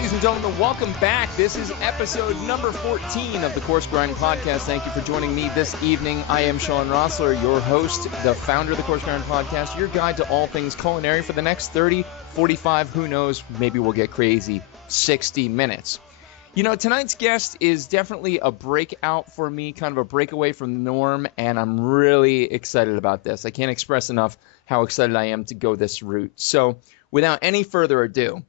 Ladies and gentlemen, welcome back. This is episode number 14 of the Coarse Podcast. Thank you for joining me this evening. I am Shawn Rosler, your host, the founder of the Coarse Podcast, your guide to all things culinary for the next 30, 45, who knows, maybe we'll get crazy, 60 minutes. You know, tonight's guest is definitely a breakout for me, kind of a breakaway from the norm, and I'm really excited about this. I can't express enough how excited I am to go this route. So, without any further ado,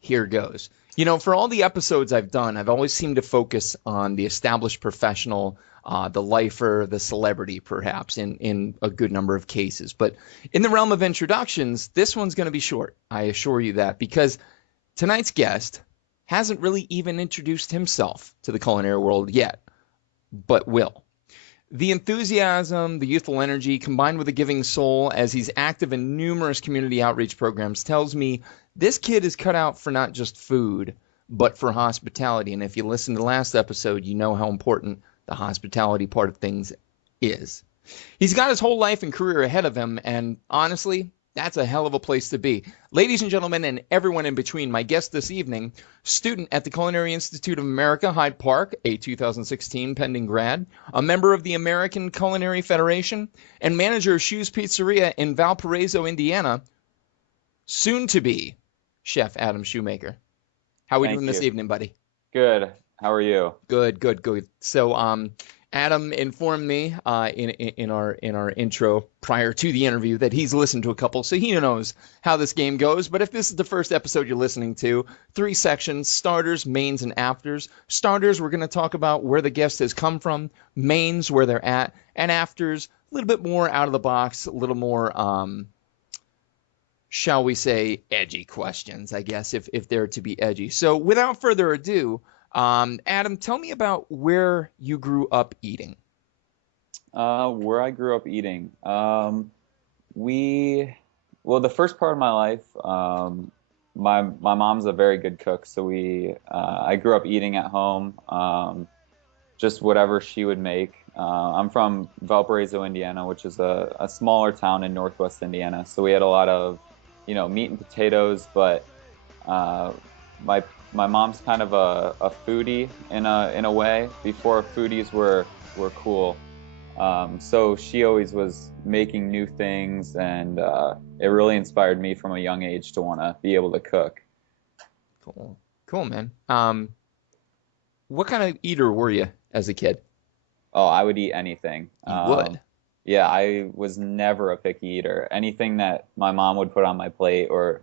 here goes. You know, for all the episodes I've done, I've always seemed to focus on the established professional, the lifer, the celebrity, perhaps, in a good number of cases. But in the realm of introductions, this one's going to be short. I assure you that, because tonight's guest hasn't really even introduced himself to the culinary world yet, but will. The enthusiasm, the youthful energy, combined with a giving soul as he's active in numerous community outreach programs tells me this kid is cut out for not just food, but for hospitality. And if you listen to the last episode, you know how important the hospitality part of things is. He's got his whole life and career ahead of him, and honestly, that's a hell of a place to be. Ladies and gentlemen, and everyone in between, my guest this evening, student at the Culinary Institute of America, Hyde Park, a 2016 pending grad, a member of the American Culinary Federation, and manager of Shoes Pizzeria in Valparaiso, Indiana, soon to be Chef Adam Shoemaker. How are we doing this evening, buddy? Good. How are you? Good. So, Adam informed me in our intro prior to the interview that he's listened to a couple, so he knows how this game goes. But if this is the first episode you're listening to, 3 sections: starters, mains, and afters. Starters, we're going to talk about where the guest has come from. Mains, where they're at. And afters, a little bit more out of the box, a little more, shall we say, edgy questions, I guess, if they're to be edgy. So without further ado, Adam, tell me about where you grew up eating. Where I grew up eating. The first part of my life, my mom's a very good cook, so I grew up eating at home, just whatever she would make. I'm from Valparaiso, Indiana, which is a smaller town in northwest Indiana, so we had a lot of, meat and potatoes, but my mom's kind of a foodie in a way. Before foodies were cool, so she always was making new things, and it really inspired me from a young age to want to be able to cook. Cool, man. What kind of eater were you as a kid? Oh, I would eat anything. You would? Yeah, I was never a picky eater. Anything that my mom would put on my plate or,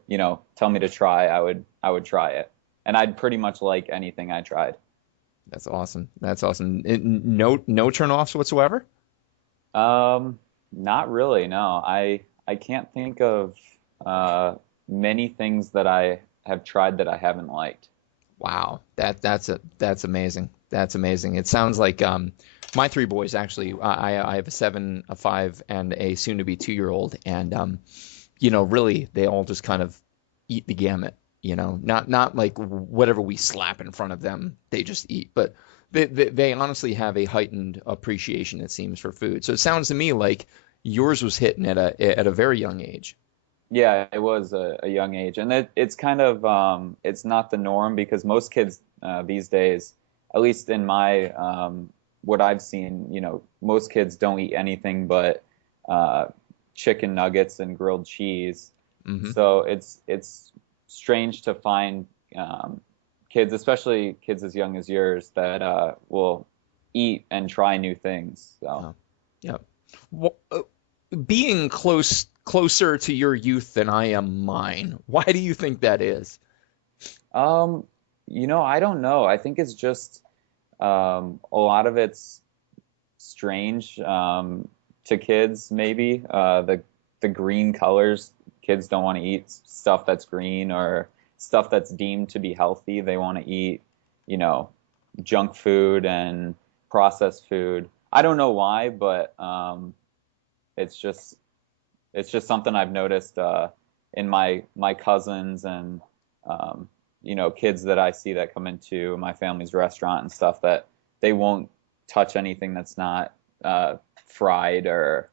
tell me to try, I would try it. And I'd pretty much like anything I tried. That's awesome. No turnoffs whatsoever? Not really, no. I can't think of many things that I have tried that I haven't liked. Wow, that's amazing. That's amazing. It sounds like my 3 boys, actually. I have a 7, a 5, and a soon-to-be 2-year-old, and really, they all just kind of eat the gamut. Not like whatever we slap in front of them, they just eat. But they honestly have a heightened appreciation, it seems, for food. So it sounds to me like yours was hitting at a very young age. Yeah, it was a young age, and it's kind of it's not the norm, because most kids these days, at least in my what I've seen, most kids don't eat anything but chicken nuggets and grilled cheese. Mm-hmm. So it's strange to find kids, especially kids as young as yours, that will eat and try new things. So, yeah. Well, being closer to your youth than I am mine, why do you think that is? I don't know. I think it's just a lot of it's strange to kids. Maybe the green colors. Kids don't want to eat stuff that's green or stuff that's deemed to be healthy. They want to eat, junk food and processed food. I don't know why, but it's just something I've noticed in my cousins and kids that I see that come into my family's restaurant and stuff, that they won't touch anything that's not fried or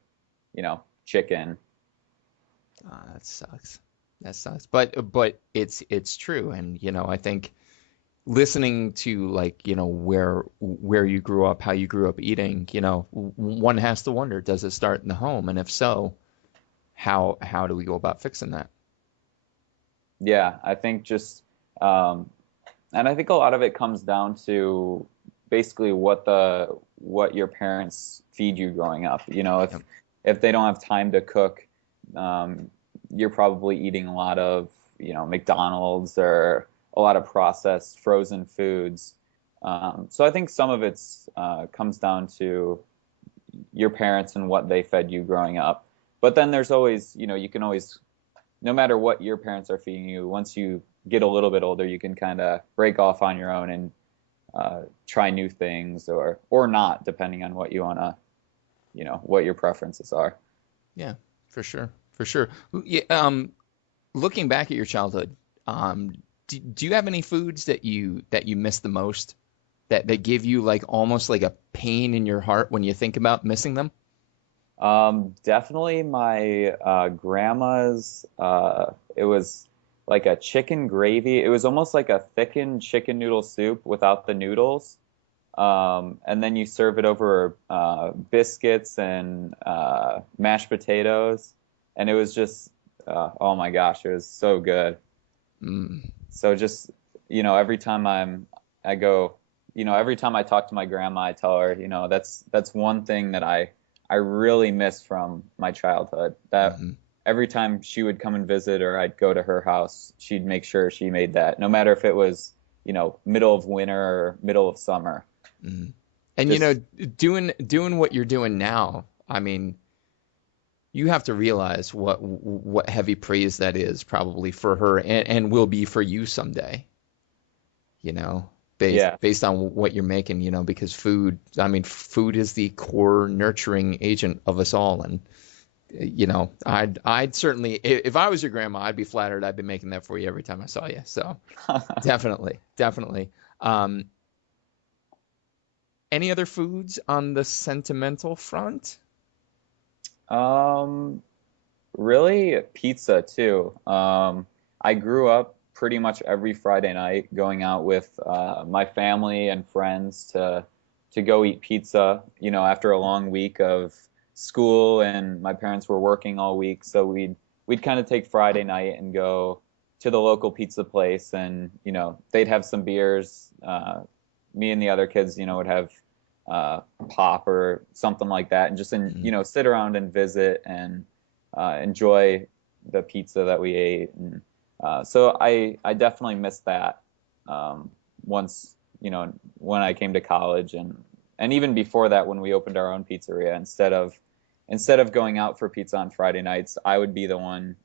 chicken. That sucks. That sucks. But it's true. And, I think listening to like, where you grew up, how you grew up eating, one has to wonder, does it start in the home? And if so, how do we go about fixing that? Yeah, I think just, and I think a lot of it comes down to basically what your parents feed you growing up. Yep. If they don't have time to cook, you're probably eating a lot of, McDonald's or a lot of processed frozen foods. So I think some of it's comes down to your parents and what they fed you growing up. But then there's always, you can always, no matter what your parents are feeding you, once you get a little bit older, you can kind of break off on your own and try new things or not, depending on what you want to, what your preferences are. Yeah, for sure. For sure. Yeah, looking back at your childhood, do you have any foods that you miss the most that give you like almost like a pain in your heart when you think about missing them? Definitely my grandma's, it was like a chicken gravy. It was almost like a thickened chicken noodle soup without the noodles. And then you serve it over biscuits and mashed potatoes. And it was just, oh my gosh, it was so good. Mm, So just, every time I go, every time I talk to my grandma, I tell her, that's one thing that I really miss from my childhood. That hmm every time she would come and visit or I'd go to her house, she'd make sure she made that, no matter if it was, middle of winter or middle of summer. hmm And Just doing what you're doing now, I mean, you have to realize what heavy praise that is probably for her and will be for you someday, you know, based yeah, based on what you're making, because food, I mean, food is the core nurturing agent of us all. And, I'd certainly, if I was your grandma, I'd be flattered. I'd be making that for you every time I saw you. So definitely, definitely. Um, any other foods on the sentimental front? um, really pizza too. I grew up pretty much every Friday night going out with my family and friends to go eat pizza. After a long week of school and my parents were working all week, so we'd kind of take Friday night and go to the local pizza place, and they'd have some beers. Me and the other kids, would have pop or something like that, and just Mhm. sit around and visit and enjoy the pizza that we ate. And so I definitely missed that once, when I came to college, and even before that when we opened our own pizzeria. Instead of going out for pizza on Friday nights, I would be the one,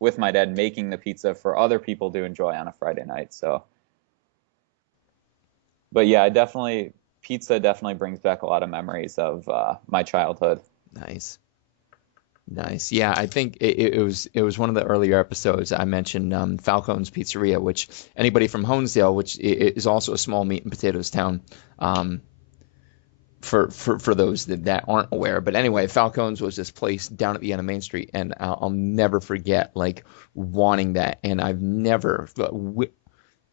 with my dad making the pizza for other people to enjoy on a Friday night. So, but yeah, pizza definitely brings back a lot of memories of my childhood. Nice. Nice. Yeah, I think it was one of the earlier episodes I mentioned Falcone's Pizzeria, which anybody from Honesdale, which is also a small meat and potatoes town, um, for those that aren't aware. But anyway, Falcone's was this place down at the end of Main Street, and I'll never forget like wanting that. And I've never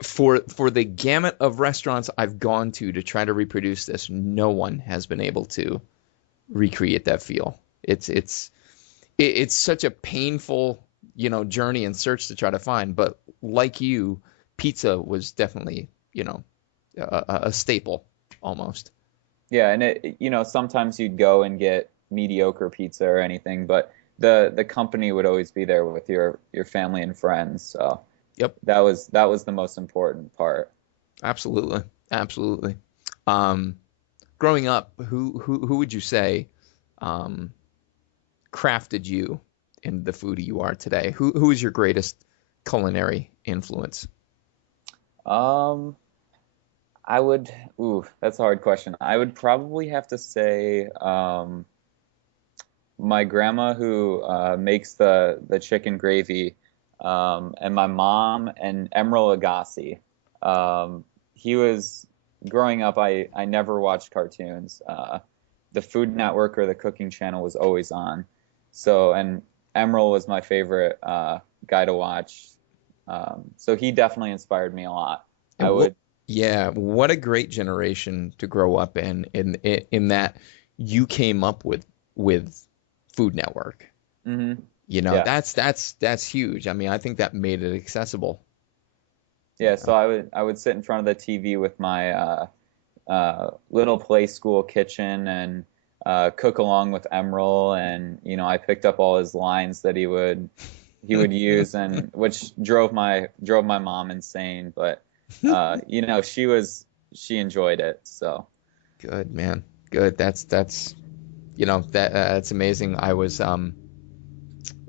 for the gamut of restaurants I've gone to try to reproduce this, no one has been able to recreate that feel. It's such a painful, journey and search to try to find. But like you, pizza was definitely, a staple almost. Yeah, and sometimes you'd go and get mediocre pizza or anything, but the company would always be there with your family and friends. So Yep, that was the most important part. absolutely, absolutely. Um, growing up, who would you say um, crafted you into the foodie you are today? Who is your greatest culinary influence? Um, I would, ooh, that's a hard question. I would probably have to say my grandma who makes the chicken gravy, and my mom and Emeril Lagasse. He was growing up. I never watched cartoons. The Food Network or the Cooking Channel was always on. So and Emeril was my favorite guy to watch. So he definitely inspired me a lot. And I would. yeah, what a great generation to grow up in that you came up with Food Network. Hmm. You know, Yeah. that's huge. I mean, I think that made it accessible. You Yeah. know? So I would sit in front of the TV with my little play school kitchen and cook along with Emerald, and I picked up all his lines that he would use, and which drove my mom insane. But she enjoyed it. So Good, man. Good. That's amazing. I was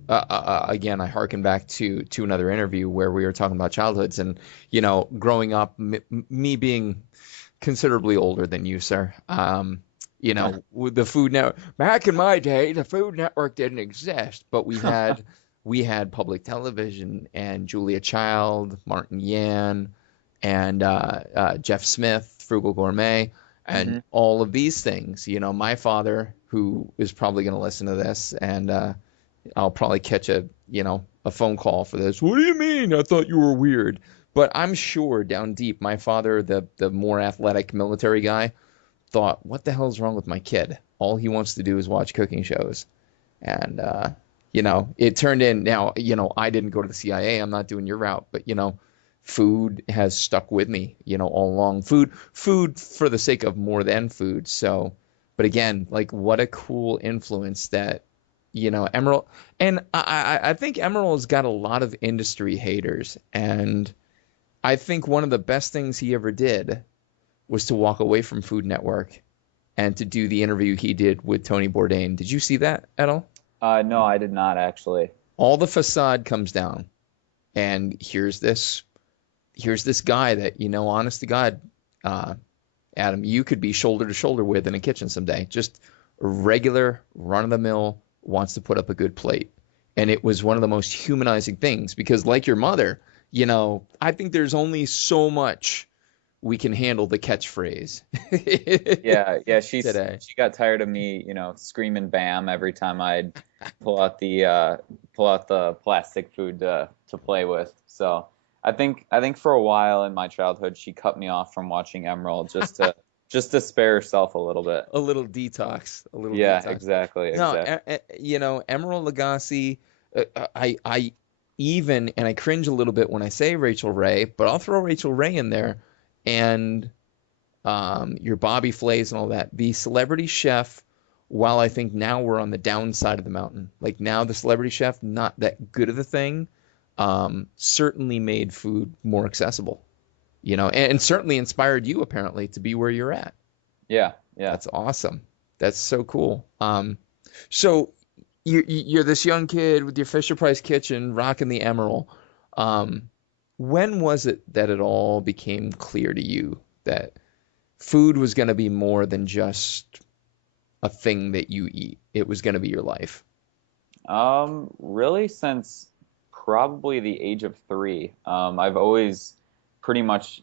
again, I harken back to another interview where we were talking about childhoods and growing up, me being considerably older than you, sir. With the Food Network back in my day, the Food Network didn't exist, but we had public television and Julia Child, Martin Yan, and Jeff Smith, Frugal Gourmet, and hmm all of these things. My father, who is probably going to listen to this, and I'll probably catch a phone call for this. What do you mean? I thought you were weird. But I'm sure down deep, my father, the more athletic military guy, thought, what the hell's wrong with my kid? All he wants to do is watch cooking shows. And, it turned in now, I didn't go to the CIA. I'm not doing your route, but, food has stuck with me, all along. Food for the sake of more than food. So, but again, like what a cool influence that, Emerald, and I think Emerald's got a lot of industry haters. And I think one of the best things he ever did was to walk away from Food Network and to do the interview he did with Tony Bourdain. Did you see that at all? no, I did not actually. All the facade comes down, and here's this guy that, honest to God, Adam, you could be shoulder to shoulder with in a kitchen someday. Just a regular, run-of-the-mill, wants to put up a good plate. And it was one of the most humanizing things because, like your mother, I think there's only so much we can handle the catchphrase. Yeah, she Today. got tired of me, screaming "bam" every time I'd pull out the plastic food to play with. So I think for a while in my childhood, she cut me off from watching Emerald just to spare herself a little bit. A little detox. A little Yeah, detox. exactly, No, exactly. Emerald Lagasse, I even, and I cringe a little bit when I say Rachel Ray, but I'll throw Rachel Ray in there and your Bobby Flays and all that. The celebrity chef, while I think now we're on the downside of the mountain, like now the celebrity chef, not that good of a thing, certainly made food more accessible, and certainly inspired you apparently to be where you're at. Yeah, yeah. That's awesome. That's so cool. So you're this young kid with your Fisher Price kitchen, rocking the Emerald. When was it that it all became clear to you that food was going to be more than just a thing that you eat? It was going to be your life. Really since probably the age of 3. I've always pretty much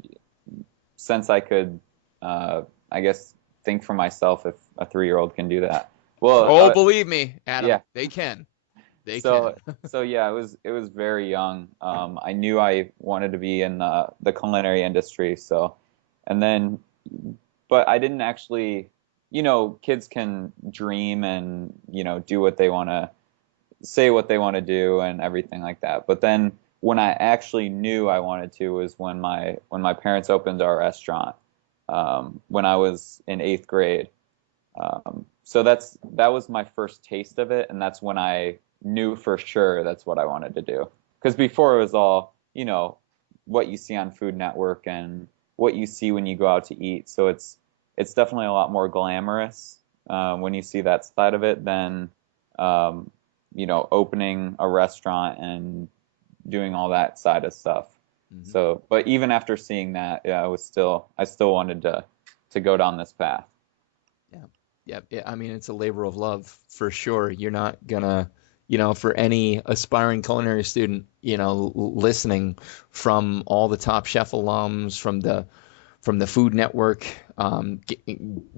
since I could, I guess, think for myself if a 3-year-old can do that. Well, Oh, believe me, Adam, yeah. they can. They So, can. so yeah, it was very young. I knew I wanted to be in the culinary industry. So, and then, but I didn't actually, kids can dream and do what they want to say, what they want to do, and everything like that. But then when I actually knew I wanted to was when my parents opened our restaurant when I was in 8th grade. So that was my first taste of it, and that's when I knew for sure that's what I wanted to do. Because before it was all, what you see on Food Network and what you see when you go out to eat. So it's definitely a lot more glamorous when you see that side of it than opening a restaurant and doing all that side of stuff. Mhm. So, but even after seeing that, yeah, I still wanted to go down this path. Yeah. Yeah. I mean, it's a labor of love for sure. You're not gonna, for any aspiring culinary student, listening from all the Top Chef alums, from the Food Network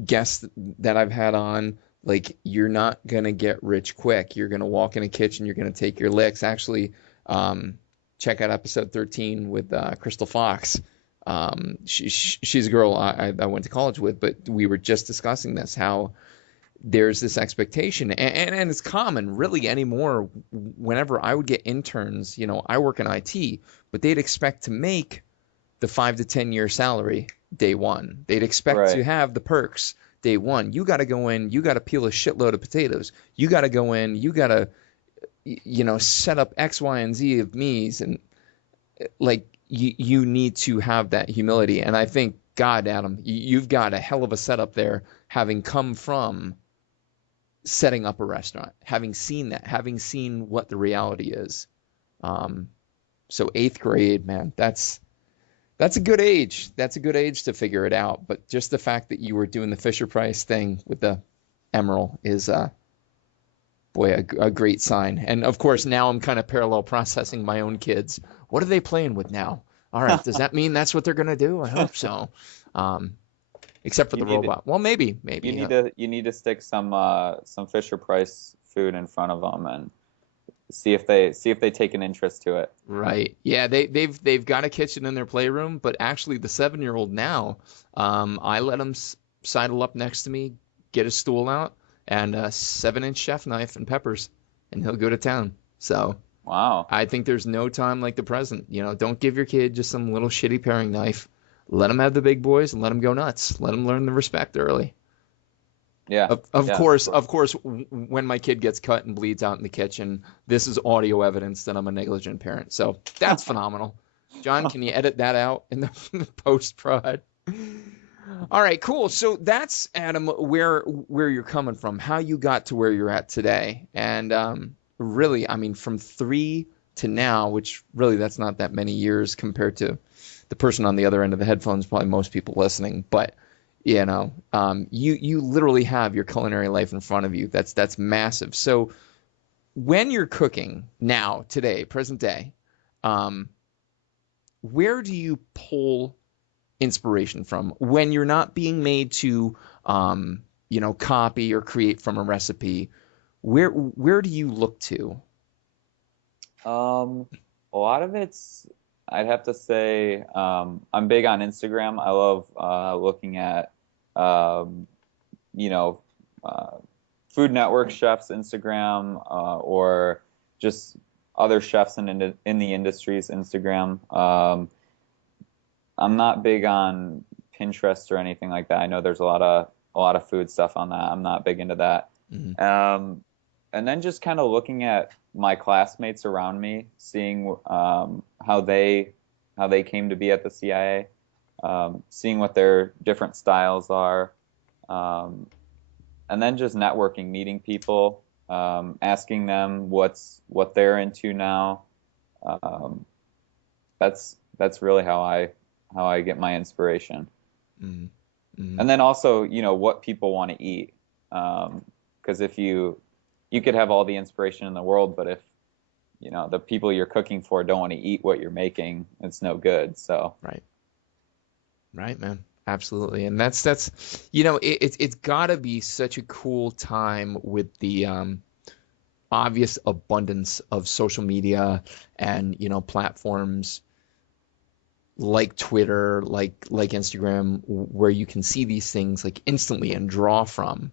guests that I've had on, like you're not gonna get rich quick. You're gonna walk in a kitchen, you're gonna take your licks. Actually, Check out episode 13 with Crystal Fox. She's a girl I went to college with, but we were just discussing this, how there's this expectation, and it's common really anymore. Whenever I would get interns, I work in IT, but they'd expect to make the 5 to 10 year salary day one. They'd expect to have the perks day one. You got to go in, you got to peel a shitload of potatoes. You got to go in, you got to, set up X, Y, and Z of me's, and like you need to have that humility. And I think, God, Adam, you've got a hell of a setup there, having come from setting up a restaurant, having seen that, having seen what the reality is. So 8th grade, man, that's a good age. That's a good age to figure it out. But just the fact that you were doing the Fisher-Price thing with the Emerald is, a great sign. And of course, now I'm kind of parallel processing my own kids. What are they playing with now? All right, does that mean that's what they're gonna do? I hope so. Except for the robot. Well, maybe. You need to stick some Fisher-Price food in front of them and see if they take an interest to it. Right. Yeah, they've got a kitchen in their playroom, but actually the 7-year-old now, I let him sidle up next to me, get his stool out, and a 7-inch chef knife and peppers, and he'll go to town. So wow, I think there's no time like the present. Don't give your kid just some little shitty paring knife. Let them have the big boys and let them go nuts. Let them learn the respect early. Yeah. Of course, when my kid gets cut and bleeds out in the kitchen, this is audio evidence that I'm a negligent parent. So that's phenomenal. John, can you edit that out in the post-prod? All right, cool. So that's, Adam, where you're coming from, how you got to where you're at today. And really, I mean, from 3 to now, which really that's not that many years compared to the person on the other end of the headphones, probably most people listening. But, you literally have your culinary life in front of you. That's massive. So when you're cooking now, today, present day, where do you pull inspiration from when you're not being made to, copy or create from a recipe? Where do you look to? A lot of it's, I'd have to say, I'm big on Instagram. I love looking at, Food Network chefs' Instagram, or just other chefs in the industry's Instagram. I'm not big on Pinterest or anything like that. I know there's a lot of food stuff on that. I'm not big into that. Mm-hmm. And then just kind of looking at my classmates around me, seeing how they came to be at the CIA, seeing what their different styles are, and then just networking, meeting people, asking them what they're into now. That's really how I get my inspiration. Mm-hmm. Mm-hmm. And then also, what people want to eat. Because if you could have all the inspiration in the world, but if, the people you're cooking for don't want to eat what you're making, it's no good. So. Right, man. Absolutely. And that's it's gotta be such a cool time with the, obvious abundance of social media and, platforms like Twitter, like Instagram, where you can see these things like instantly and draw from.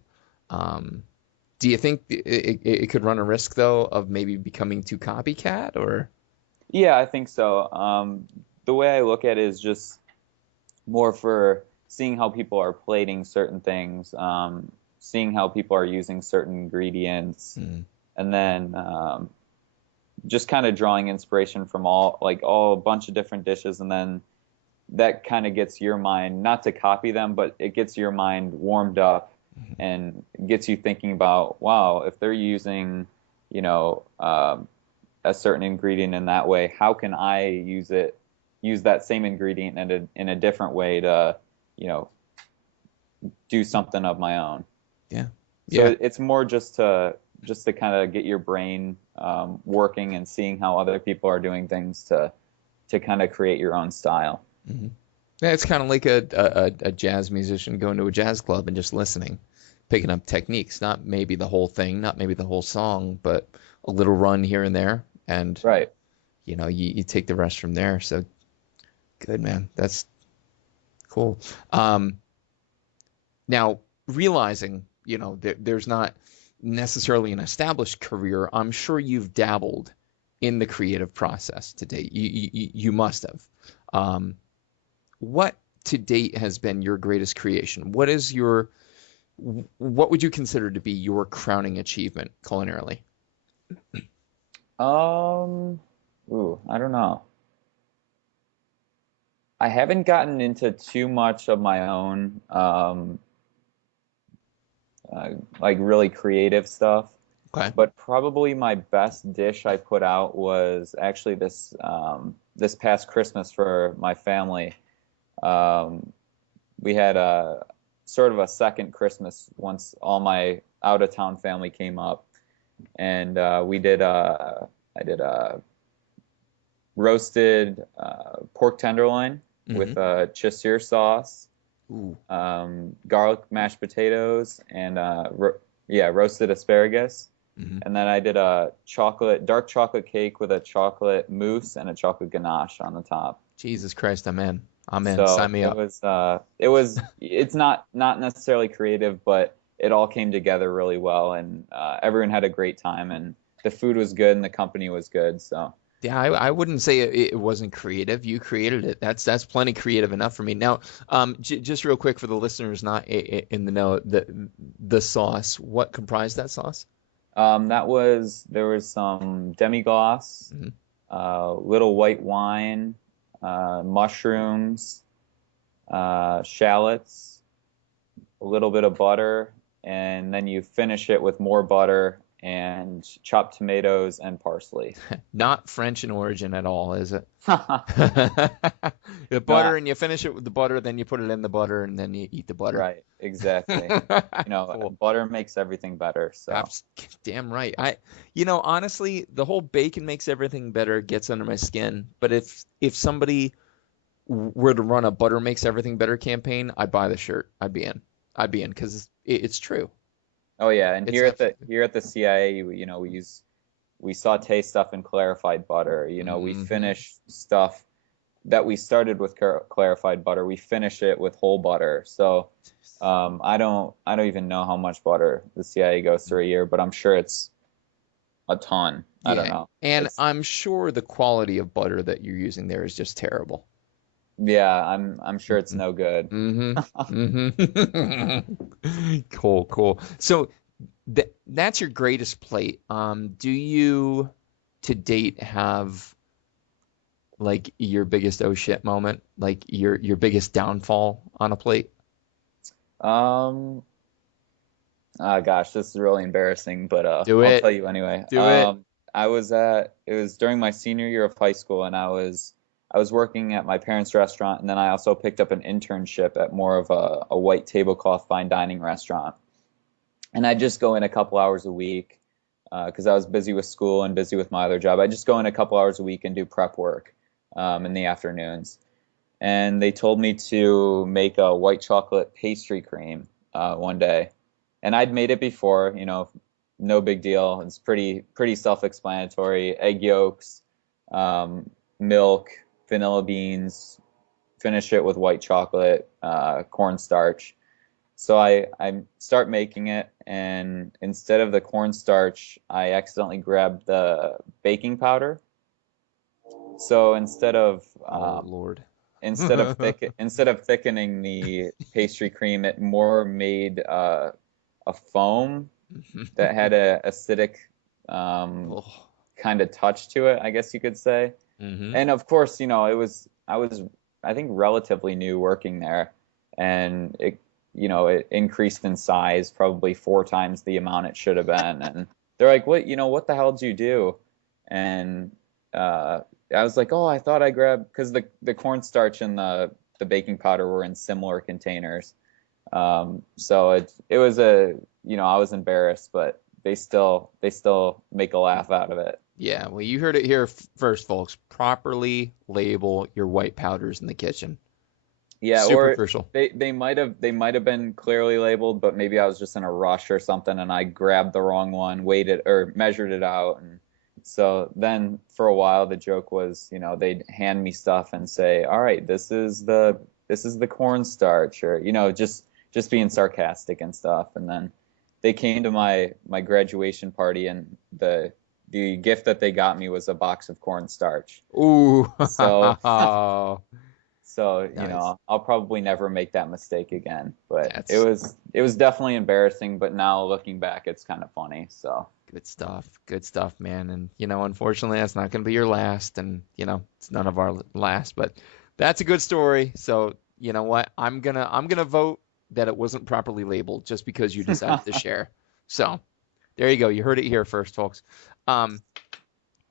Do you think it could run a risk though of maybe becoming too copycat, or? Yeah, I think so. The way I look at it is just more for seeing how people are plating certain things, seeing how people are using certain ingredients, and then just kind of drawing inspiration from all a bunch of different dishes, and then that kind of gets your mind, not to copy them, but it gets your mind warmed up and gets you thinking about, wow, if they're using, a certain ingredient in that way, how can I use that same ingredient in a different way to, do something of my own. Yeah. So it's more just to kind of get your brain working and seeing how other people are doing things to kind of create your own style. Mm-hmm. Yeah, it's kind of like a jazz musician going to a jazz club and just listening, picking up techniques, not maybe the whole thing, not maybe the whole song, but a little run here and there. And right. you take the rest from there. So good, man. That's cool. Now, realizing, there's not necessarily an established career, I'm sure you've dabbled in the creative process to date. You must have. What to date has been your greatest creation? What would you consider to be your crowning achievement culinarily? I don't know. I haven't gotten into too much of my own, like really creative stuff. Okay. But probably my best dish I put out was actually this past Christmas for my family. We had a sort of a second Christmas once all my out of town family came up, and I did a roasted pork tenderloin with Cheshire sauce, garlic mashed potatoes, and roasted asparagus. And then I did a dark chocolate cake with a chocolate mousse and a chocolate ganache on the top. Jesus Christ, I'm in. So Sign me up. It's not necessarily creative, but it all came together really well, and everyone had a great time, and the food was good, and the company was good. So yeah, I wouldn't say it wasn't creative. You created it. That's plenty creative enough for me. Now, just real quick for the listeners not in the know, the sauce. What comprised that sauce? There was some demi-glace, little white wine, mushrooms, shallots, a little bit of butter, and then you finish it with more butter and chopped tomatoes and parsley. Not French in origin at all, is it? The butter, and you finish it with the butter, then you put it in the butter, and then you eat the butter. Right, exactly. Cool. Butter makes everything better. So damn right. Honestly, the whole bacon makes everything better gets under my skin. But if somebody were to run a butter makes everything better campaign, I'd buy the shirt. I'd be in because it's true. Oh yeah, and here at the CIA, we saute stuff in clarified butter. We finish stuff that we started with clarified butter. We finish it with whole butter. So I don't even know how much butter the CIA goes through a year, but I'm sure it's a ton. I don't know. And I'm sure the quality of butter that you're using there is just terrible. Yeah, I'm sure it's no good. Cool. So that's your greatest plate. Do you to date have like your biggest oh shit moment, like your biggest downfall on a plate? Oh gosh, this is really embarrassing, but I'll tell you anyway. Do it. It was during my senior year of high school, and I was working at my parents' restaurant, and then I also picked up an internship at more of a white tablecloth fine dining restaurant. And I'd just go in a couple hours a week because I was busy with school and busy with my other job. I'd just go in a couple hours a week and do prep work in the afternoons. And they told me to make a white chocolate pastry cream one day. And I'd made it before, no big deal. It's pretty self-explanatory. Egg yolks, milk, vanilla beans, finish it with white chocolate, cornstarch. So I start making it, and instead of the cornstarch, I accidentally grabbed the baking powder. So instead of instead of thickening the pastry cream, it more made a foam that had a acidic kind of touch to it, I guess you could say. And of course, I was I think relatively new working there, and it increased in size probably 4 times the amount it should have been. And they're like, what the hell did you do? And I was like, oh, I thought I grabbed, because the cornstarch and the baking powder were in similar containers. So it was I was embarrassed, but they still make a laugh out of it. Yeah, well, you heard it here first, folks. Properly label your white powders in the kitchen. Yeah, super crucial. They might have been clearly labeled, but maybe I was just in a rush or something, and I grabbed the wrong one, weighed it or measured it out, and So then for a while the joke was, they'd hand me stuff and say, all right, this is the cornstarch, or, just being sarcastic and stuff. And then they came to my graduation party, and the gift that they got me was a box of cornstarch. Ooh. So Nice. I'll probably never make that mistake again. But That's it was definitely embarrassing, but now looking back, it's kind of funny. So good stuff, man. And unfortunately, that's not going to be your last, and it's none of our last. But that's a good story. So you know what? I'm gonna vote that it wasn't properly labeled just because you decided to share. So there you go. You heard it here first, folks.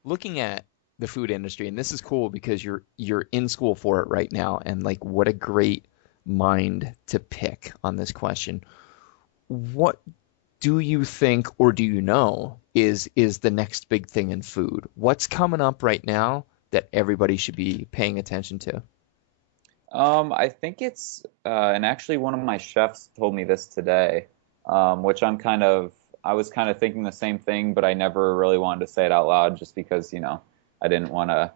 Looking at the food industry, and this is cool because you're in school for it right now, and like what a great mind to pick on this question. What do you think, or do you know, is the next big thing in food? What's coming up right now that everybody should be paying attention to? I think it's, and actually one of my chefs told me this today, which I was kind of thinking the same thing, but I never really wanted to say it out loud just because, I didn't want to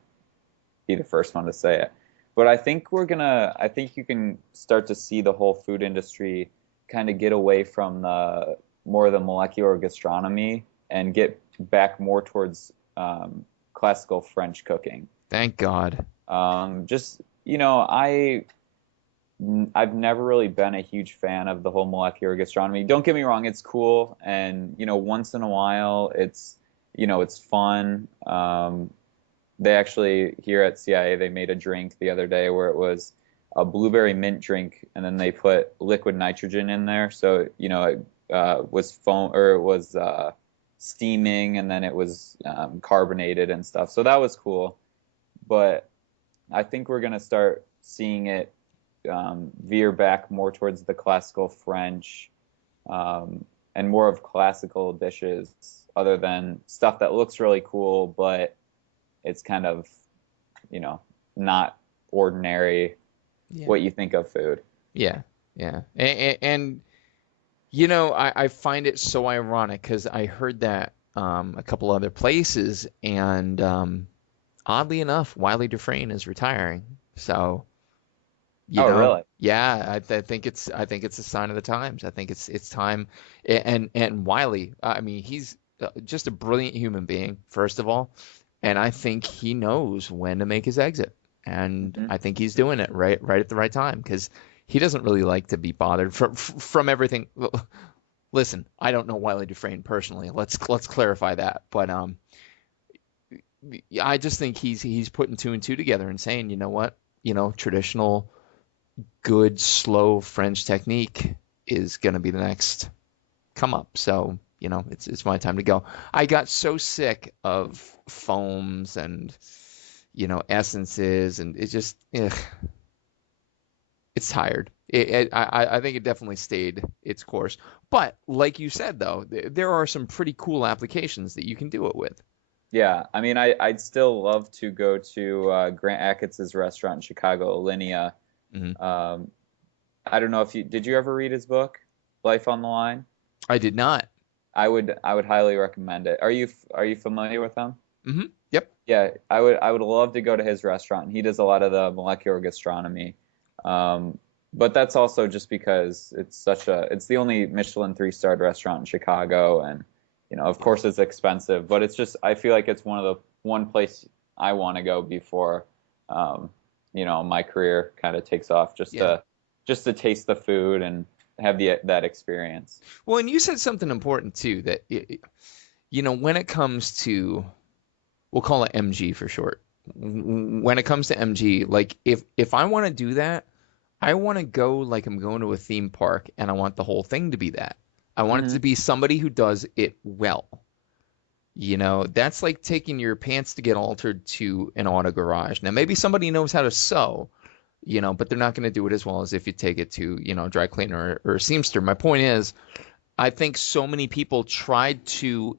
be the first one to say it. But I think you can start to see the whole food industry kind of get away from more of the molecular gastronomy and get back more towards classical French cooking. Thank God. I've never really been a huge fan of the whole molecular gastronomy. Don't get me wrong, it's cool, and once in a while it's fun. They actually, here at CIA, they made a drink the other day where it was a blueberry mint drink, and then they put liquid nitrogen in there, so it was foam, or it was steaming, and then it was carbonated and stuff. So that was cool, but I think we're gonna start seeing it veer back more towards the classical French, and more of classical dishes, other than stuff that looks really cool, but it's kind of, not ordinary, what you think of food. Yeah, yeah. And I find it so ironic because I heard that a couple other places, and oddly enough, Wiley Dufresne is retiring. So, Really? yeah, I think it's a sign of the times. I think it's time. And Wiley, I mean, he's just a brilliant human being, first of all, and I think he knows when to make his exit, and I think he's doing it right at the right time because he doesn't really like to be bothered from everything. Listen, I don't know Wiley Dufresne personally. Let's clarify that, but I just think he's putting two and two together and saying, you know what, traditional, good, slow French technique is going to be the next come up. So, it's my time to go. I got so sick of foams and, essences, and it just, it's tired. I think it definitely stayed its course. But like you said, though, there are some pretty cool applications that you can do it with. Yeah, I mean, I'd still love to go to Grant Achatz' restaurant in Chicago, Alinea. I don't know if did you ever read his book, Life on the Line? I did not. I would highly recommend it. Are you familiar with him? Mm-hmm. Yep. Yeah, I would love to go to his restaurant. He does a lot of the molecular gastronomy. But that's also just because it's the only Michelin 3-starred restaurant in Chicago, and of course it's expensive, but it's just, I feel like it's one place I want to go before my career kind of takes off, just to taste the food and have that experience. Well, and you said something important too, that when it comes to, we'll call it MG for short. When it comes to MG, like if I want to do that, I want to go like I'm going to a theme park, and I want the whole thing to be that. I want it to be somebody who does it well. That's like taking your pants to get altered to an auto garage. Now, maybe somebody knows how to sew, but they're not going to do it as well as if you take it to, dry cleaner or a seamster. My point is, I think so many people tried to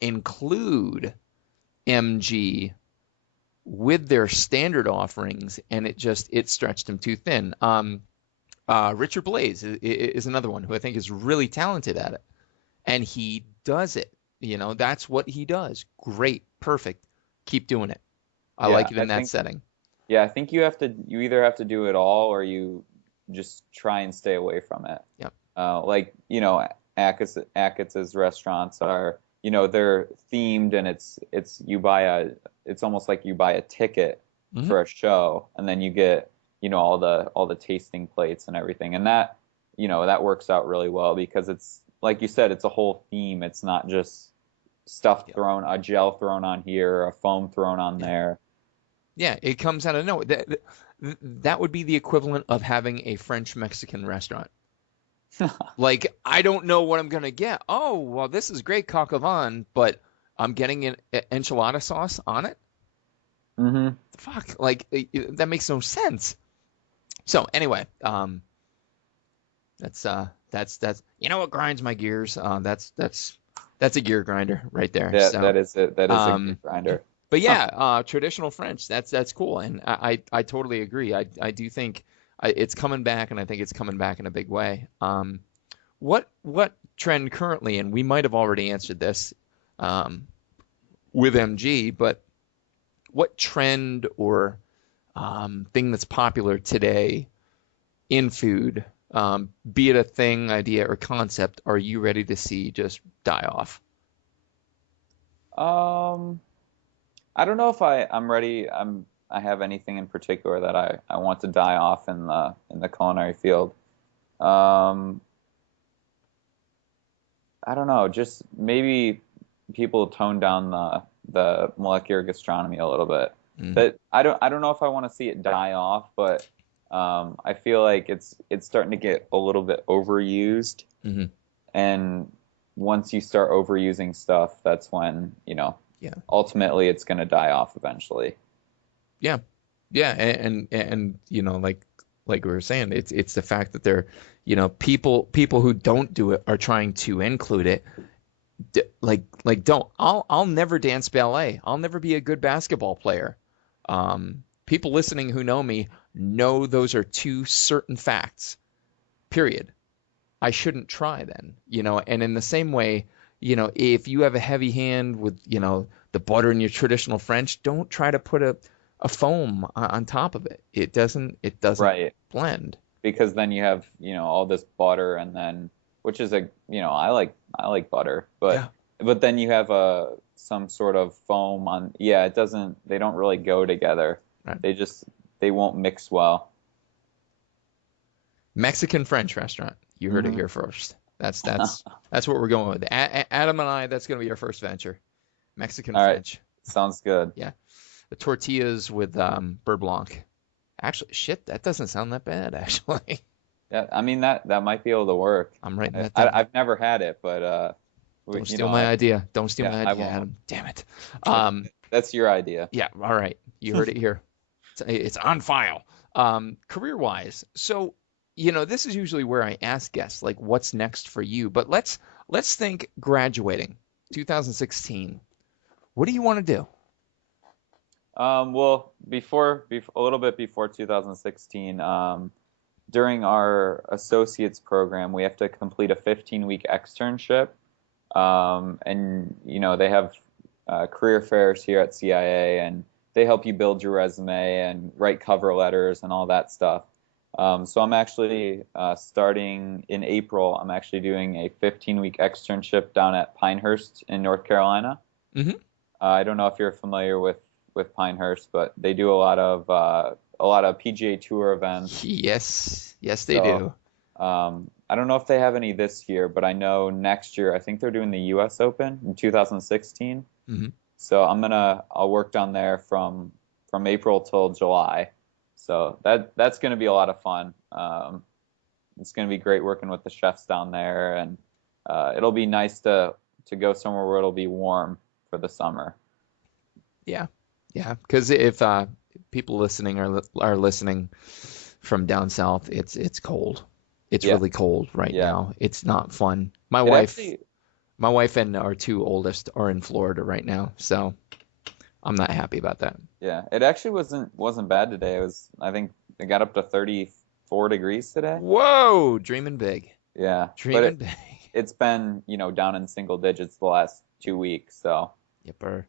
include MG with their standard offerings, and it stretched them too thin. Richard Blaze is another one who I think is really talented at it, and he does it That's what he does. Great, perfect. Keep doing it. I Yeah, like it in that setting. Yeah, I think you either have to do it all or you just try and stay away from it. Yep. Like, Ackett's restaurants are, they're themed, and it's almost like you buy a ticket for a show, and then you get, all the tasting plates and everything. And that works out really well because it's, like you said, it's a whole theme. It's not just stuff a gel thrown on here, a foam thrown on there. Yeah, it comes out of nowhere. That would be the equivalent of having a French-Mexican restaurant. Like, I don't know what I'm going to get. Oh, well, this is great coq au vin, but I'm getting an enchilada sauce on it? Mm-hmm. Fuck, like, that makes no sense. So, anyway, that's what grinds my gears. That's a gear grinder right there. Yeah, so, that is it. That is a gear grinder. But yeah, traditional French, that's cool, and I totally agree. I do think it's coming back, and I think it's coming back in a big way. What trend currently, and we might have already answered this with MG, but what trend or thing that's popular today in food, be it a thing, idea, or concept, are you ready to see just die off? I don't know if I'm ready. I have anything in particular that I want to die off in the culinary field. I don't know. Just maybe people tone down the molecular gastronomy a little bit. But I don't know if I want to see it die off, but I feel like it's starting to get a little bit overused. And once you start overusing stuff, that's when, ultimately it's going to die off eventually. Yeah. And like we were saying, it's the fact that they're, people who don't do it are trying to include it. I'll never dance ballet. I'll never be a good basketball player. People listening who know me know those are two certain facts, period. I shouldn't try then, and in the same way, if you have a heavy hand with, the butter in your traditional French, don't try to put a foam on top of it. It doesn't Right. blend. Because then you have, all this butter, and then, which is I like butter, but then you have some sort of foam on. Yeah, they don't really go together. Right. They won't mix well. Mexican French restaurant. You heard it here first. That's what we're going with. Adam and I, that's going to be our first venture. Mexican French. Right. Sounds good. Yeah. The tortillas with beurre blanc. Actually, shit, that doesn't sound that bad, actually. Yeah, I mean, that might be able to work. I'm writing that down. I've never had it, but don't steal my idea. Don't steal my idea, Adam. Damn it. That's your idea. Yeah, all right. You heard it here. It's on file. Career-wise, so this is usually where I ask guests, like, what's next for you? But let's think graduating, 2016. What do you want to do? Well, before a little bit before 2016, during our associates program, we have to complete a 15-week externship, and they have career fairs here at CIA, and they help you build your resume and write cover letters and all that stuff. So I'm actually starting in April. I'm actually doing a 15-week externship down at Pinehurst in North Carolina. I don't know if you're familiar with Pinehurst, but they do a lot of PGA Tour events. Yes, they do. I don't know if they have any this year, but I know next year, I think they're doing the U.S. Open in 2016. So I'll work down there from April till July. So that's going to be a lot of fun. It's going to be great working with the chefs down there, and it'll be nice to go somewhere where it'll be warm for the summer. Yeah, because if people listening are listening from down south, it's cold. It's really cold right now. It's not fun. My wife and our two oldest are in Florida right now, so I'm not happy about that. Yeah, it actually wasn't bad today. I think it got up to 34 degrees today. Whoa, dreaming big. Yeah, dreaming big. It's been down in single digits the last 2 weeks. So. Yep.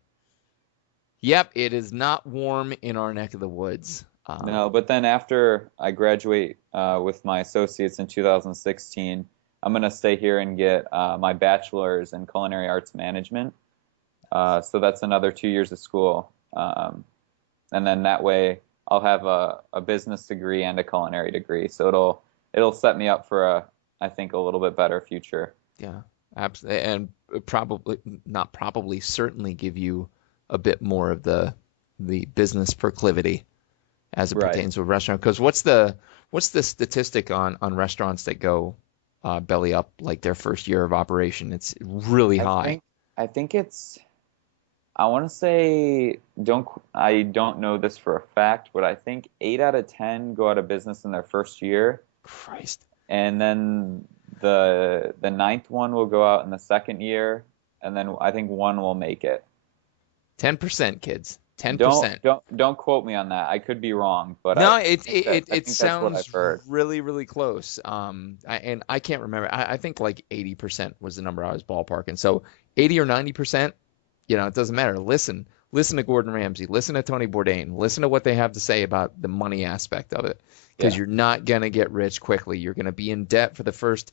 Yep, it is not warm in our neck of the woods. No, but then after I graduate with my associates in 2016, I'm going to stay here and get my bachelor's in culinary arts management. So that's another 2 years of school. And then that way I'll have a business degree and a culinary degree. So it'll set me up for I think, a little bit better future. Yeah, absolutely. And certainly give you a bit more of the business proclivity as it pertains to a restaurant. Because what's the statistic on restaurants that go belly up like their first year of operation? It's really high. I think it's, I want to say, I don't know this for a fact, but I think 8 out of 10 go out of business in their first year. Christ. And then the ninth one will go out in the second year, and then I think one will make it. 10%, kids. 10%. Don't quote me on that. I could be wrong, but no, I it sounds really, really close. And I can't remember. I think like 80% was the number I was ballparking. So 80 or 90%, it doesn't matter. Listen to Gordon Ramsay. Listen to Tony Bourdain. Listen to what they have to say about the money aspect of it. Because you're not going to get rich quickly. You're going to be in debt for the first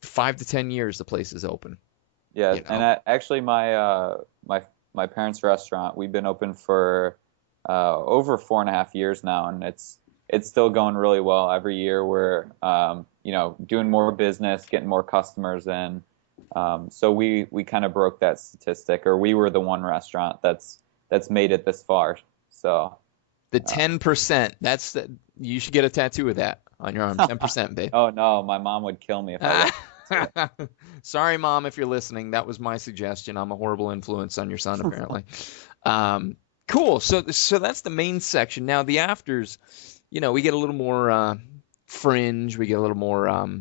5 to 10 years the place is open. Yeah, and actually my parents' restaurant, we've been open for over 4.5 years now, and it's still going really well. Every year we're doing more business, getting more customers in. So we kind of broke that statistic, or we were the one restaurant that's made it this far. So the 10%, you should get a tattoo of that on your arm. 10%, babe. Oh no, my mom would kill me if I did. Sorry, Mom, if you're listening. That was my suggestion. I'm a horrible influence on your son, apparently. Cool. So that's the main section. Now the afters, we get a little more fringe. We get a little more out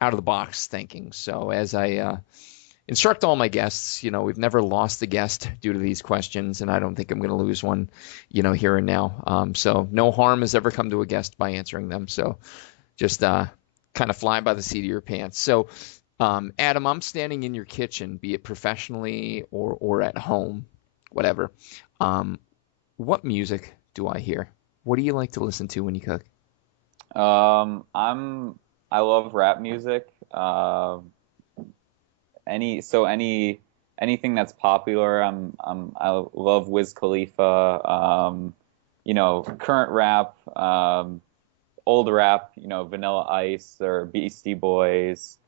of the box thinking. So as I instruct all my guests, we've never lost a guest due to these questions, and I don't think I'm going to lose one, here and now. So no harm has ever come to a guest by answering them. So just kind of fly by the seat of your pants. So, Adam, I'm standing in your kitchen, be it professionally or at home, whatever. What music do I hear? What do you like to listen to when you cook? I love rap music. Anything that's popular. I love Wiz Khalifa. Current rap. Old rap, Vanilla Ice or Beastie Boys,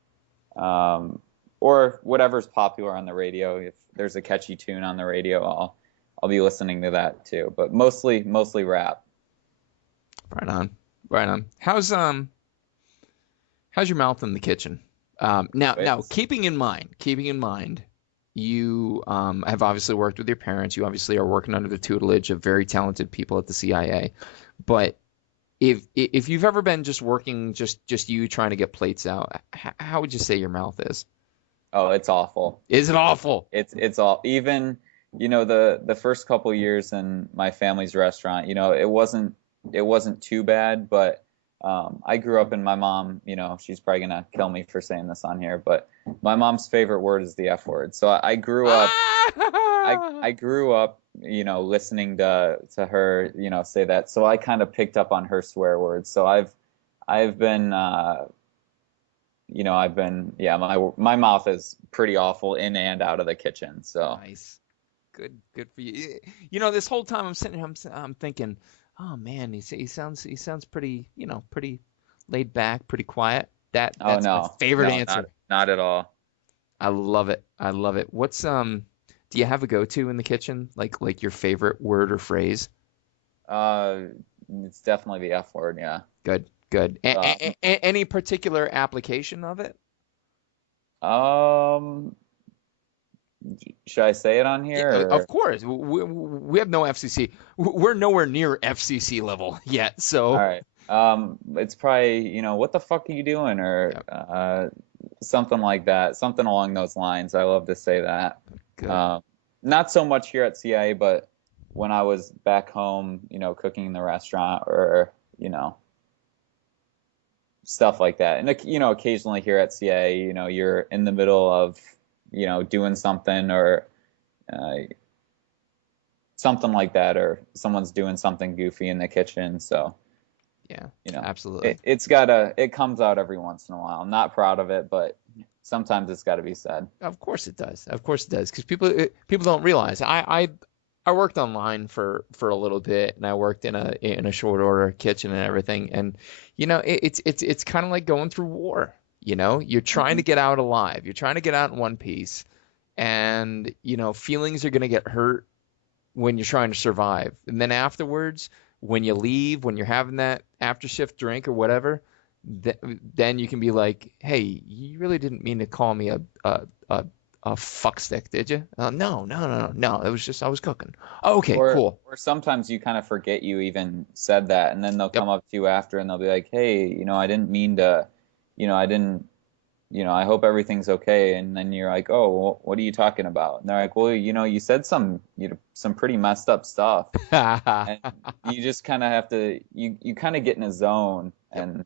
or whatever's popular on the radio. If there's a catchy tune on the radio, I'll be listening to that too. But mostly rap. Right on. How's your mouth in the kitchen? Now, keeping in mind, you have obviously worked with your parents. You obviously are working under the tutelage of very talented people at the CIA, but if you've ever been just working, just you trying to get plates out, how would you say your mouth is? Oh, it's awful. Is it awful? It's all, even, the first couple years in my family's restaurant, it wasn't too bad, but I grew up, and my mom, she's probably gonna kill me for saying this on here, but my mom's favorite word is the F word. So I grew up I grew up, listening to her, say that. So I kind of picked up on her swear words. So I've been, my mouth is pretty awful in and out of the kitchen. So nice, good for you. This whole time I'm sitting here, I'm thinking, oh man, he sounds pretty, pretty laid back, pretty quiet. That's my favorite answer. Not at all. I love it. What's do you have a go-to in the kitchen, like your favorite word or phrase? It's definitely the F word. Yeah. Good. Any particular application of it? Should I say it on here? Yeah, of course. We have no FCC. We're nowhere near FCC level yet. So. All right. It's probably, what the fuck are you doing? Or something like that. Something along those lines. I love to say that. Good. Not so much here at CIA, but when I was back home, cooking in the restaurant, or, stuff like that. And, occasionally here at CIA, you're in the middle of doing something, or uh, something like that, or someone's doing something goofy in the kitchen. So, Yeah, absolutely. it comes out every once in a while. I'm not proud of it, but sometimes it's got to be said. Of course it does. Of course it does. Because people don't realize. I worked online for a little bit, and I worked in a short order kitchen and everything. And it's kind of like going through war. You're trying to get out alive. You're trying to get out in one piece, and feelings are gonna get hurt when you're trying to survive. And then afterwards, when you leave, when you're having that after shift drink or whatever, then you can be like, hey, you really didn't mean to call me a fuck stick, did you? No. It was just I was cooking. Oh, okay, cool. Or sometimes you kind of forget you even said that, and then they'll come up to you after and they'll be like, hey, I didn't mean to, I didn't, I hope everything's okay. And then you're like, oh, well, what are you talking about? And they're like, well, you said some pretty messed up stuff. And you just kind of have to, you kind of get in a zone, and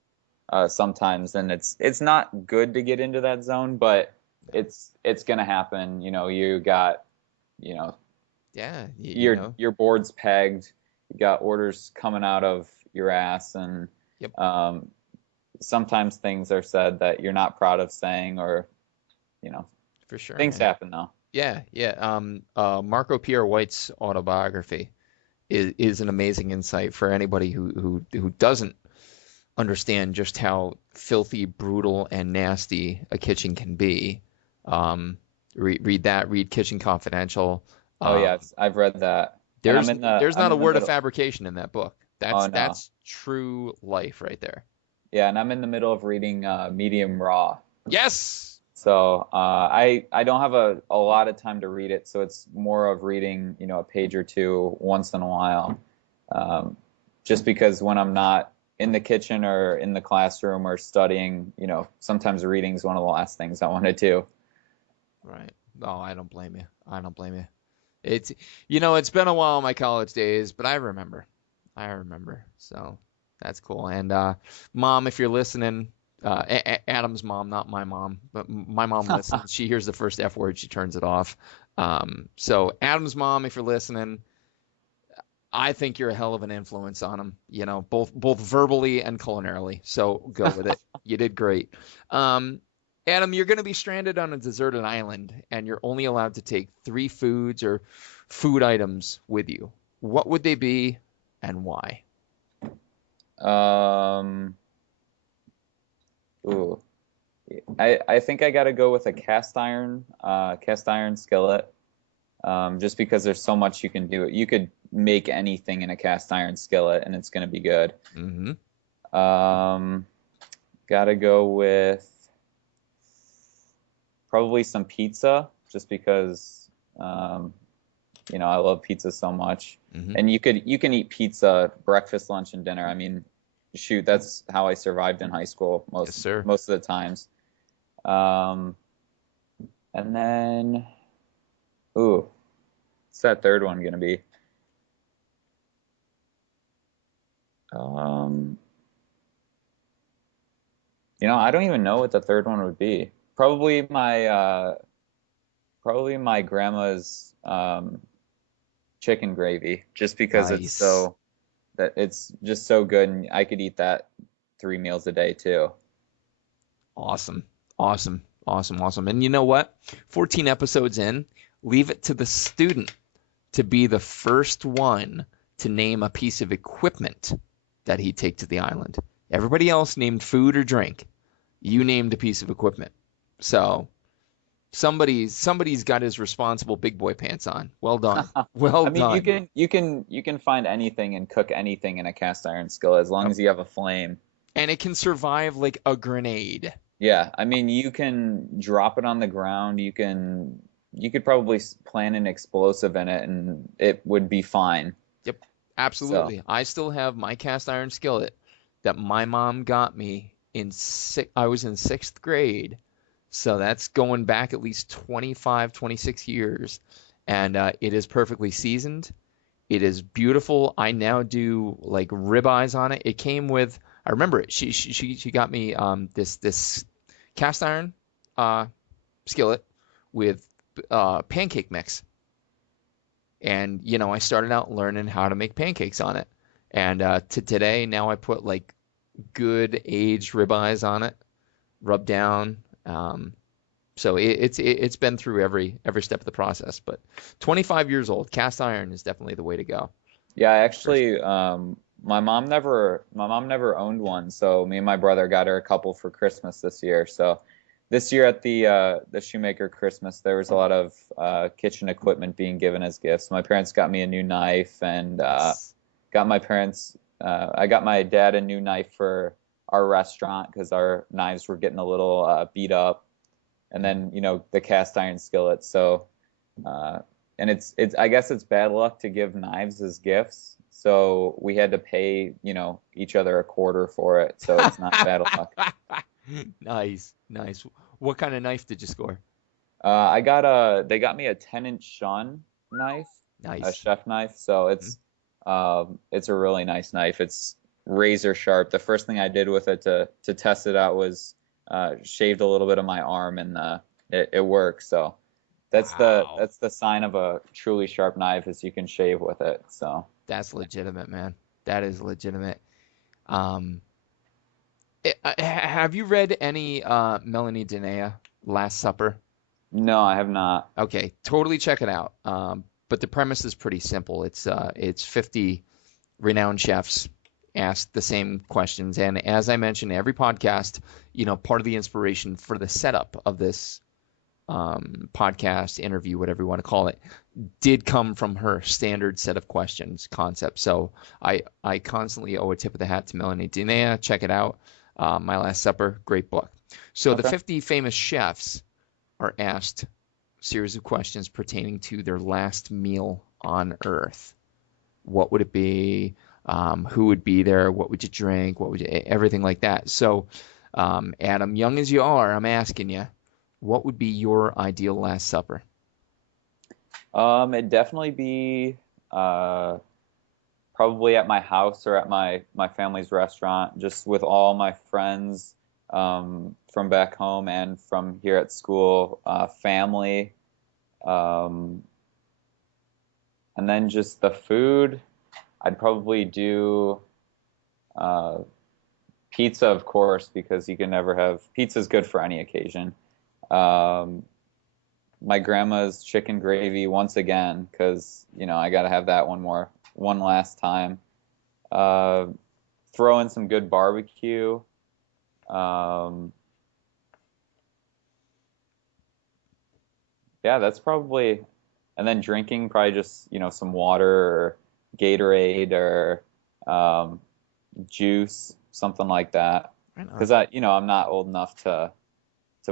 sometimes, and it's not good to get into that zone, but it's gonna happen. You got, yeah, your board's pegged, you got orders coming out of your ass, and sometimes things are said that you're not proud of saying, or for sure, things happen though. Yeah. Marco Pierre White's autobiography is an amazing insight for anybody who doesn't understand just how filthy, brutal, and nasty a kitchen can be. Read that. Read Kitchen Confidential. Oh yeah, I've read that. There's not a word of fabrication in that book. That's true life right there. Yeah, and I'm in the middle of reading Medium Raw. Yes. So I don't have a lot of time to read it, so it's more of reading a page or two once in a while, just because when I'm not in the kitchen or in the classroom or studying, sometimes reading is one of the last things I want to do. Right. Oh, I don't blame you. It's it's been a while in my college days, but I remember. So that's cool. And Mom, if you're listening, Adam's mom, not my mom, but my mom listens. She hears the first F word, she turns it off. So Adam's mom, if you're listening, I think you're a hell of an influence on him, both verbally and culinarily. So go with it. You did great. Adam, you're going to be stranded on a deserted island, and you're only allowed to take 3 foods or food items with you. What would they be, and why? I think I got to go with a cast iron skillet, just because there's so much you can do. You could make anything in a cast iron skillet, and it's going to be good. Mm-hmm. Got to go with probably some pizza, just because I love pizza so much. Mm-hmm. And you can eat pizza breakfast, lunch, and dinner. I mean, shoot, that's how I survived in high school most of the times. And then, what's that third one gonna be? I don't even know what the third one would be. Probably my grandma's chicken gravy, just because Nice. it's just so good, and I could eat that 3 meals a day too. Awesome. And you know what? 14 episodes in, leave it to the student to be the first one to name a piece of equipment that he'd take to the island. Everybody else named food or drink. You named a piece of equipment. So somebody's got his responsible big boy pants on. Well done. Well done. I mean, you can find anything and cook anything in a cast iron skillet as long as you have a flame. And it can survive like a grenade. Yeah, I mean, you can drop it on the ground. You could probably plant an explosive in it, and it would be fine. Yep, absolutely. So. I still have my cast iron skillet that my mom got me I was in 6th grade. So that's going back at least 25, 26 years. And it is perfectly seasoned. It is beautiful. I now do like ribeyes on it. It came with, I remember it. She got me this cast iron skillet with pancake mix. And, I started out learning how to make pancakes on it. And to today, now I put like good aged ribeyes on it, rub down. So it's been through every step of the process. But 25 years old, cast iron is definitely the way to go. Yeah, actually, my mom never owned one, so me and my brother got her a couple for Christmas this year. So this year at the Shoemaker Christmas, there was a lot of kitchen equipment being given as gifts. My parents got me a new knife, and I got my dad a new knife for our restaurant because our knives were getting a little beat up, and then the cast iron skillet. So, and it's I guess it's bad luck to give knives as gifts. So we had to pay each other a quarter for it. So it's not bad luck. Nice. What kind of knife did you score? They got me a 10-inch Shawn knife, Nice. a chef knife. So it's a really nice knife. It's razor sharp. The first thing I did with it to test it out was shaved a little bit of my arm, and it works. So that's the sign of a truly sharp knife, is you can shave with it. So that's legitimate, man. That is legitimate. Have you read any Melanie Denea, Last Supper? No, I have not. Okay, totally check it out. But the premise is pretty simple. It's 50 renowned chefs asked the same questions, and as I mentioned, every podcast, part of the inspiration for the setup of this podcast, interview, whatever you want to call it, did come from her standard set of questions concept. So I constantly owe a tip of the hat to Melanie Denea. Check it out. My Last Supper, great book. So Okay. The 50 famous chefs are asked a series of questions pertaining to their last meal on Earth. What would it be? Who would be there? What would you drink? Everything like that. So, Adam, young as you are, I'm asking you, what would be your ideal Last Supper? It'd definitely be probably at my house or at my family's restaurant, just with all my friends from back home and from here at school, family, and then just the food. I'd probably do pizza, of course, because you can never have pizza's good for any occasion. My grandma's chicken gravy once again, because I gotta have that one last time. Throw in some good barbecue. Yeah, that's probably, and then drinking probably just some water or Gatorade or juice, something like that. Because I'm not old enough to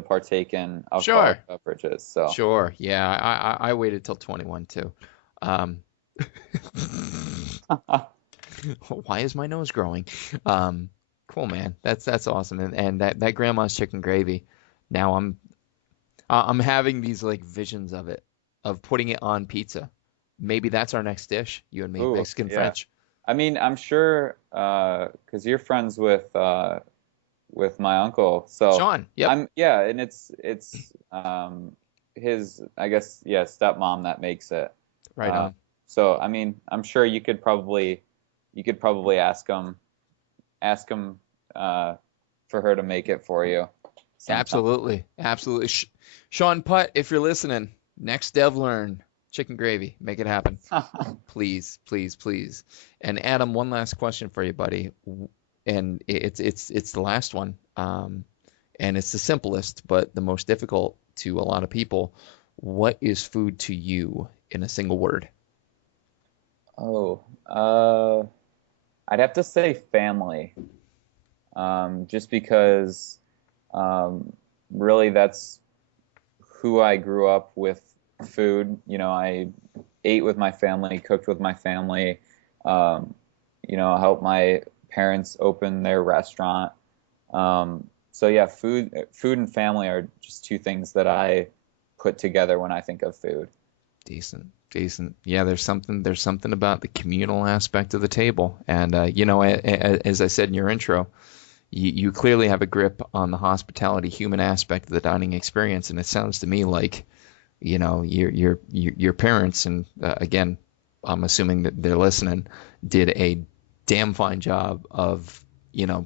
partake in alcoholic beverages. So Sure, yeah, I waited till 21 too. Why is my nose growing? Cool, man. That's awesome. And that grandma's chicken gravy. Now I'm having these like visions of it, of putting it on pizza. Maybe that's our next dish, you and me, Ooh, Mexican yeah. French. I mean, I'm sure because you're friends with my uncle, so Shawn, yep. and it's his, I guess, stepmom that makes it. Right on. So I mean, I'm sure you could probably ask him for her to make it for you sometime. Absolutely. Shawn Putt, if you're listening, next Dev Learn chicken gravy, make it happen. Please. And Adam, one last question for you, buddy. And it's the last one. And it's the simplest, but the most difficult to a lot of people. What is food to you in a single word? I'd have to say family. Just because really that's who I grew up with. Food, I ate with my family, cooked with my family, helped my parents open their restaurant. So yeah, food and family are just two things that I put together when I think of food. Decent. Yeah, there's something about the communal aspect of the table. And as I said in your intro, you clearly have a grip on the hospitality human aspect of the dining experience, and it sounds to me like your parents, and again, I'm assuming that they're listening, did a damn fine job of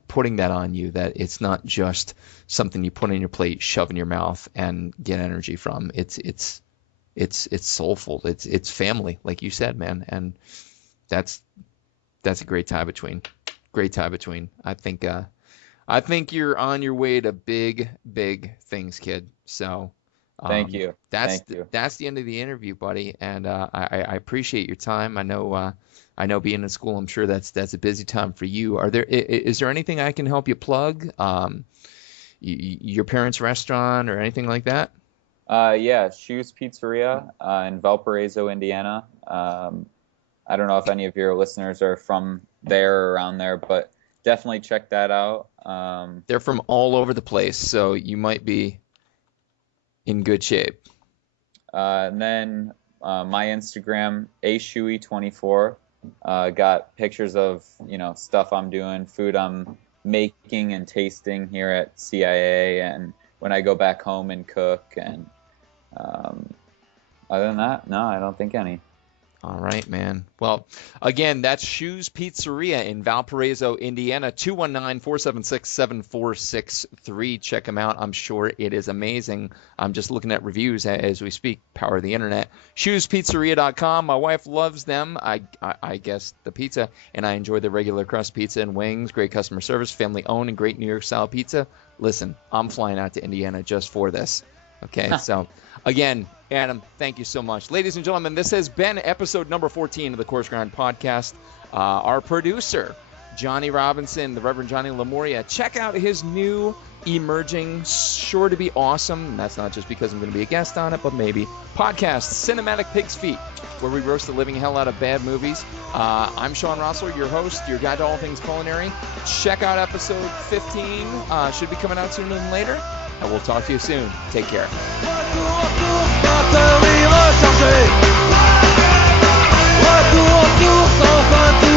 putting that on you, that it's not just something you put on your plate, shove in your mouth, and get energy from. It's soulful. It's family, like you said, man, and that's a great tie between. Great tie between. I think you're on your way to big things, kid. So thank you. That's the end of the interview, buddy, and I appreciate your time. I know being in school, I'm sure that's a busy time for you. Is there anything I can help you plug? Your parents' restaurant or anything like that? Yeah, Shoes Pizzeria in Valparaiso, Indiana. I don't know if any of your listeners are from there or around there, but definitely check that out. They're from all over the place, so you might be in good shape. And then my Instagram, ashui24. Got pictures of stuff I'm doing, food I'm making and tasting here at CIA, and when I go back home and cook. And other than that, no, I don't think any. All right, man. Well, again, that's Shoes Pizzeria in Valparaiso, Indiana, 219-476-7463. Check them out. I'm sure it is amazing. I'm just looking at reviews as we speak. Power of the internet. ShoesPizzeria.com. My wife loves them. I guess the pizza, and I enjoy the regular crust pizza and wings. Great customer service, family owned, and great New York style pizza. Listen, I'm flying out to Indiana just for this. Okay, so again, Adam, thank you so much. Ladies and gentlemen, this has been episode number 14 of the Coarse Grind Podcast. Our producer, Johnny Robinson, the Reverend Johnny Lamoria. Check out his new emerging, sure to be awesome, and that's not just because I'm going to be a guest on it, but maybe, podcast, Cinematic Pig's Feet, where we roast the living hell out of bad movies. I'm Shawn Rosler, your host, your guide to all things culinary. Check out episode 15. Should be coming out sooner than later. And we'll talk to you soon. Take care. Retour sans fin.